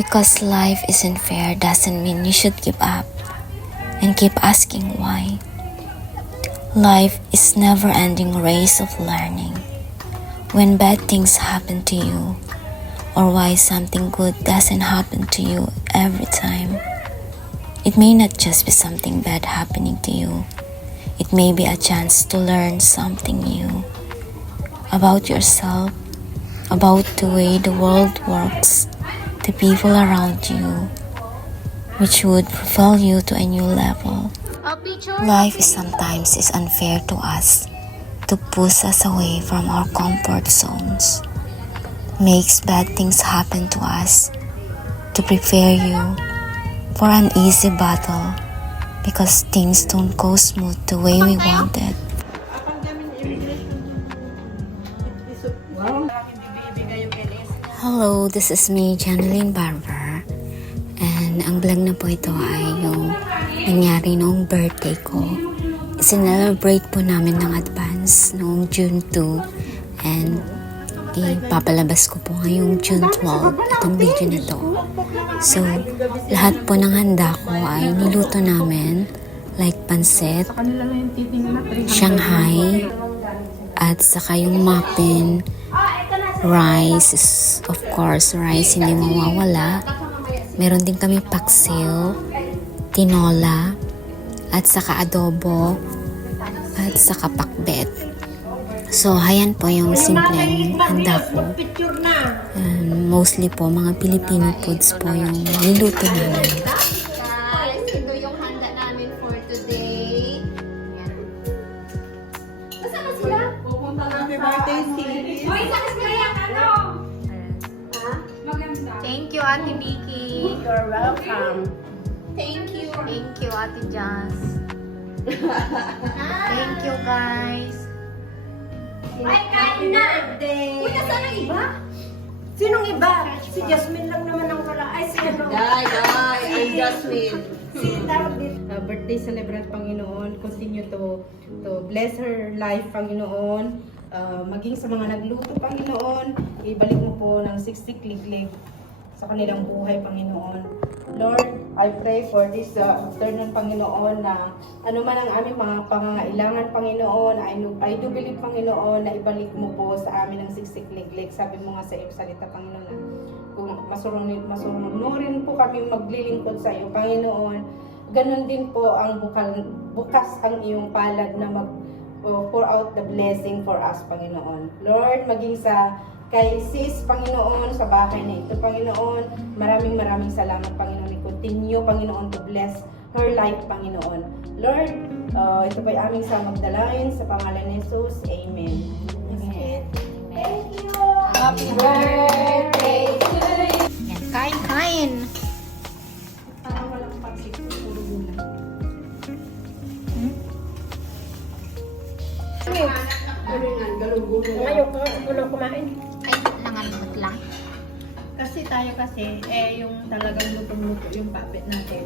Because life isn't fair doesn't mean you should give up and keep asking why. Life is never-ending race of learning. When bad things happen to you, or why something good doesn't happen to you every time. It may not just be something bad happening to you. It may be a chance to learn something new about yourself, about the way the world works, the people around you, which would propel you to a new level. Life is sometimes unfair to us, to push us away from our comfort zones, makes bad things happen to us, to prepare you for an easy battle, because things don't go smooth the way we wanted. Hello, this is me, Janeline Barber. And ang vlog na po ito ay yung nangyari noong birthday ko. Sinelebrate po namin ng advance noong June 2. And ipapalabas ko po ngayong June 12 itong video na to. So, lahat po ng handa ko ay niluto namin. Like pansit, Shanghai, at saka yung muffin, rice, of course, rice hindi mawawala. Meron din kami paksiw, tinola, at saka adobo, at saka pakbet. So, ayan po yung simpleng handa ko. Mostly po, mga Filipino foods po yung niluto namin. Guys, ito yung handa namin for today. Kasama sila? Happy birthday, sis. Hoy, saan sila yan? Ano? Maganda. Thank you, Ate Vicky. You're welcome. Thank you. Thank you, Ate Jazz. Thank you, guys. Ay, kain na! Birthday. Uy, nasaan ang iba? Sinong iba? Si Jasmine lang naman ang wala. Ay, si ano? I'm Jasmine. Si tawag dito. Birthday celebrant, Panginoon. Continue to bless her life, Panginoon. Maging sa mga nagluto, Panginoon. Ibalik mo po ng 60 kliklik sa kanilang buhay, Panginoon. Lord, I pray for this afternoon, Panginoon, na ano man ang aming mga pangangailangan, Panginoon, I do believe, Panginoon, na ibalik mo po sa amin ang 60 kliklik. Sabi mo nga sa iyong salita, Panginoon, na kung masunurin po kami maglilingkod sa iyo, Panginoon, ganun din po ang bukas ang iyong palad na pour out the blessing for us, Panginoon. Lord, maging sa kay sis, Panginoon, sa bahay na ito, Panginoon, maraming salamat, Panginoon. Continue, Panginoon, to bless her life, Panginoon. Lord, ito ba'y aming sa magdalain sa pangalan ni Jesus. Amen. Amen. Thank you. Happy birthday to you. Yan, kain. Parang walang pagsik, puro gulay. Ngayon ka, wala kumain. Ay, nangalmot lang. Kasi tayo yung talagang lutong-luto yung puppet natin.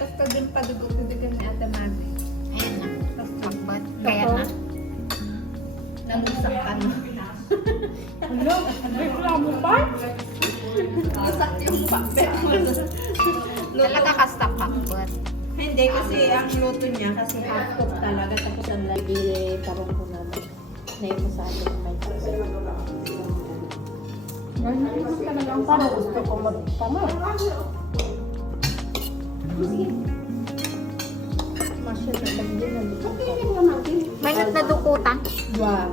Basta din padugo-dudugan ni Ate Mami. Ayan na. Pakbat. Kaya na. Nangusak ka na. Ano? Reklamo pa? Nasak yung puppet mo. Talaga kasta pakbat. Hindi, kasi ang luto niya, kasi half cook talaga. Tapos ang lagi tarong ko naman. Naipon sa atin may puppet. Ay, naipon ka na lang. Parang gusto ko magtama. Masyal na pagdin na luto. May nadukutan. Wow.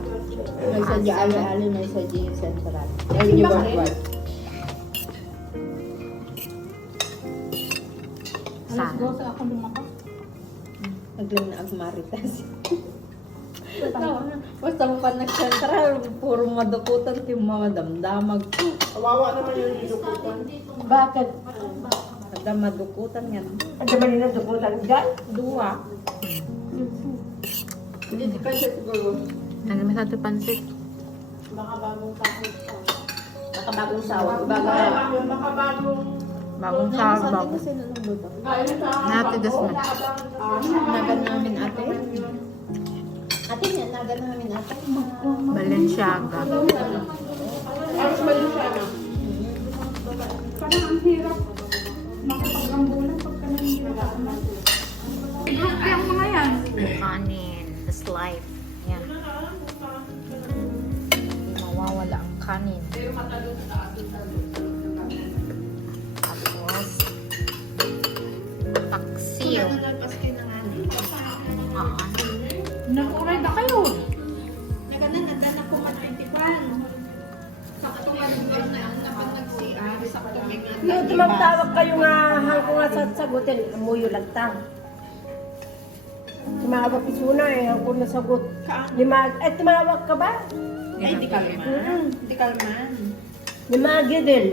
May sadya ali-ali, may sadya yung central. Ayun yung worldwide. Saan? Naglang na ang maritas. Basta mo pa nag-central, puro madukutan yung mga damdamag. Kawawa naman yung dukutan. Bakit? Ada madukutan yan. Ada ba nila dukutan dyan? Dua. Hindi di pa siya siguro. Ano may satu pansit? Baka bagong sakit siya. Nakabagong sawa. Makabagong. Bagong sahag, bago. Sino nang luto? Natigas man. Nagan namin ate. Ate niya, nagan namin ate. Balenciaga. kanin. Tapos, taksiyo. Nakuray na kayo. Nagana ko man 21. Sa katulang lugar na ang napag-nag-CR, sa katulang Yung tumawag kayo nga, hangko nga sa sagutin, amuyo lagtang. Tumawag isuna eh, hangko nasagot. Tumawag ka ba? Ay, di kalman. Di kalman. Limagi din.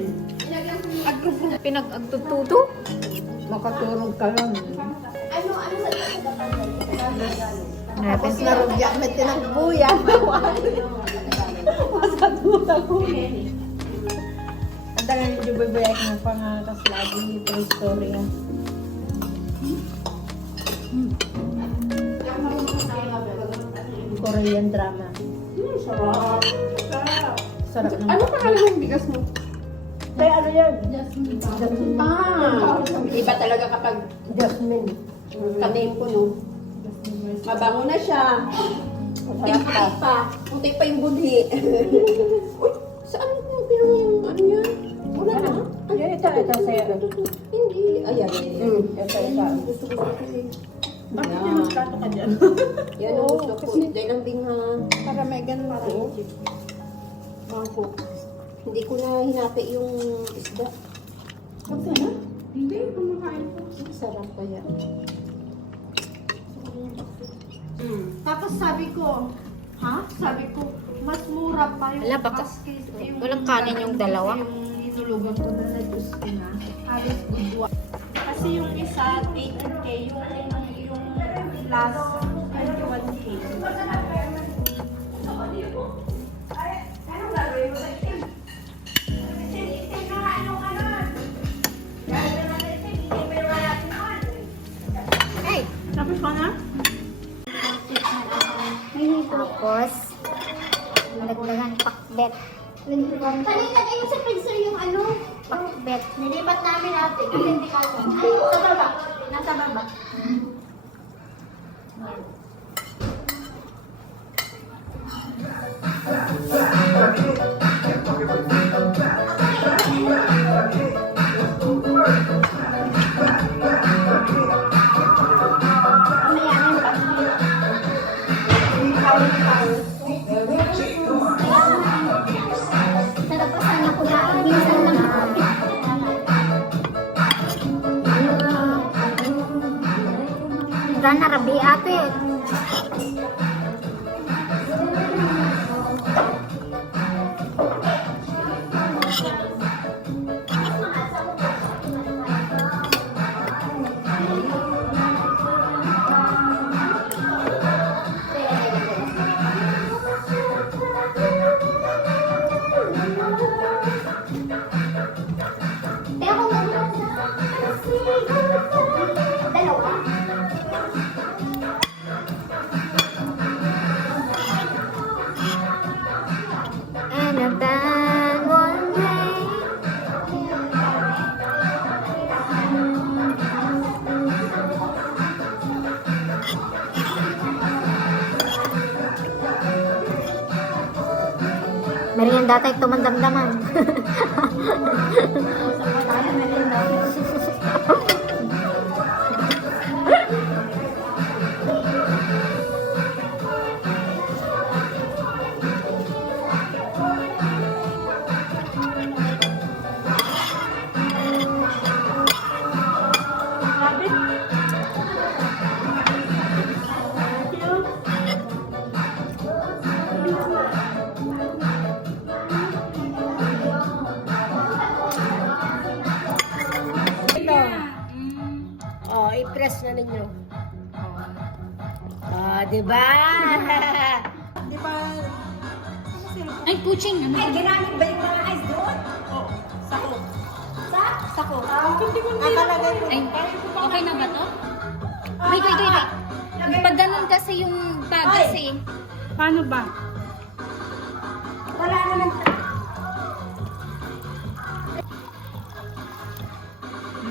Pinag-agtututo. Makaturog ka lang. Tapos narugyak na tinagbuya. Masatuta ko. Ang tagal yung bubayag na pangakas lagi true story. Korean drama. Sarap. Sarap ng Ano pangalan ng bigas mo? Tay, ano yan? Jasmine. Iba talaga kapag Jasmine. Kaname ko, no? Mabango na siya. Untik pa. Untik pa yung budhi. Uy, saan mo pinang yung ano yan? Wala na. Ay, ito sa'yo. Hindi. Ayan. Ito. Gusto ko sa'yo. Bakit may maskato ka dyan? Yan ang gusto ko. Dahil ang bingha. Para may ganun parang Bangko. Hindi ko na hinati yung isda. sana? Hindi, kumakain po. Sarap kaya. Tapos sabi ko, Sabi ko, mas mura pa yung Wala, baka- basket, walang kanin yung dalawa. Yung inulugan ko na na-juice ko na. Halos budwa. Kasi yung isa, 18K. Yung last, 21K. Tapos ka na? Tapos, nagdagan pakbet. Kanina kayo sa freezer yung ano? Pakbet. Nilipat namin natin kasi hindi ka alam. Ay, sa baba. Nasa baba. Sarap pa sana ko na. Minsan lang ako. Gana rabi ate. Pero kung dalawa. And a bad one day. Merienda tayo tumandamdaman. Oh, i-press na ninyo. Oh, di ba? Di ba? Ay, kuching. Ano? Ay, ginamit ba yung mga ice doon? Sako. Sako. Nakalagay ko. Ay, okay na ba to? Wait. Pag ganun kasi yung bagas eh. Paano ba? Wala naman.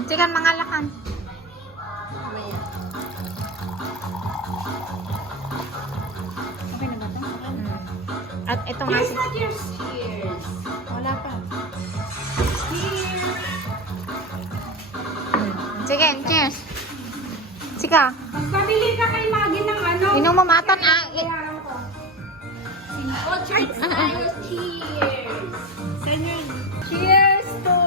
Sige, mga lakan. Okay na ba to? At ito nga si... Cheers! wala pa. Sige, cheers. Sika. Pabili ka kay Maggie ng ano. Minumamatan Oh, cheers! Cheers to...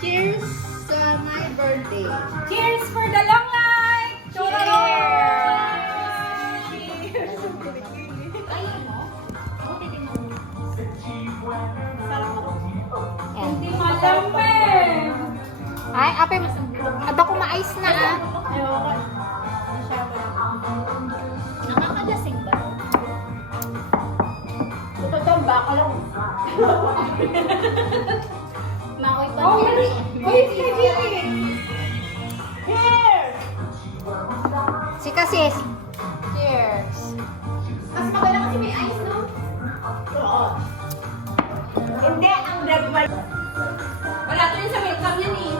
Cheers sa my birthday. Cheers for the long life! Hindi malamig! Ay, ape, aba ko mais na ah. Nakakalasing ba? Totoo ba? Ako lang. Makoy pa Oh, niya. wait, wait. Here! Sika sis. Cheers. Mas maganda kasi may ice, no? Oo. Hindi, ang nagwal. Wala to yun sa welcome yan eh.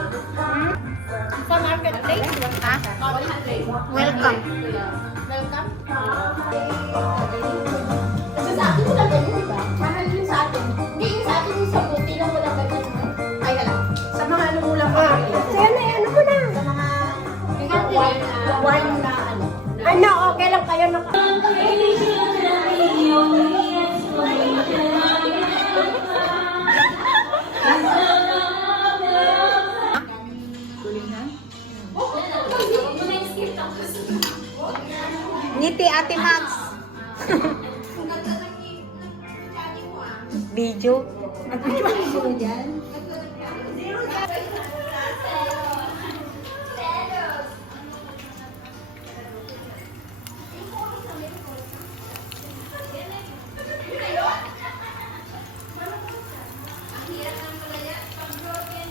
Sa marketplace? Ha? 100. Welcome. Welcome. Kasi sa atin wala ganyan, di ba? Mahal yun sa atin. Hindi yung sa atin yung sa buti lang wala ganyan. Ay, wala. Sa mga ano mo lang pa. Sa na, ano mo na? Sa mga wine na ano. Ano, okay lang kayo na. Ngiti Ate Max. Video.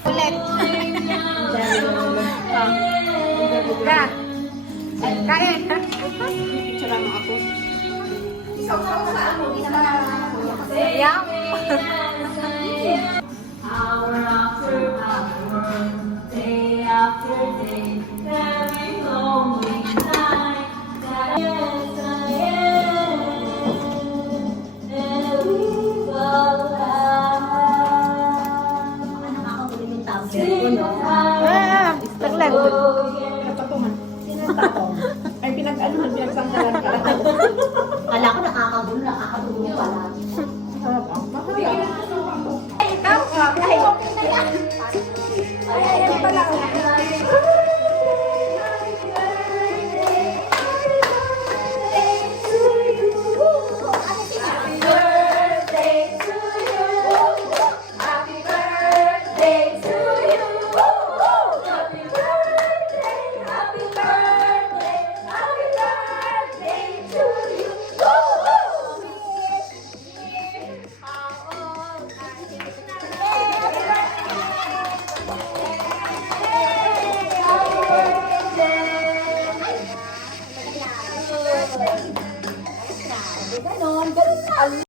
Ulit. Ka. Kain. Picture mo ako. Yum.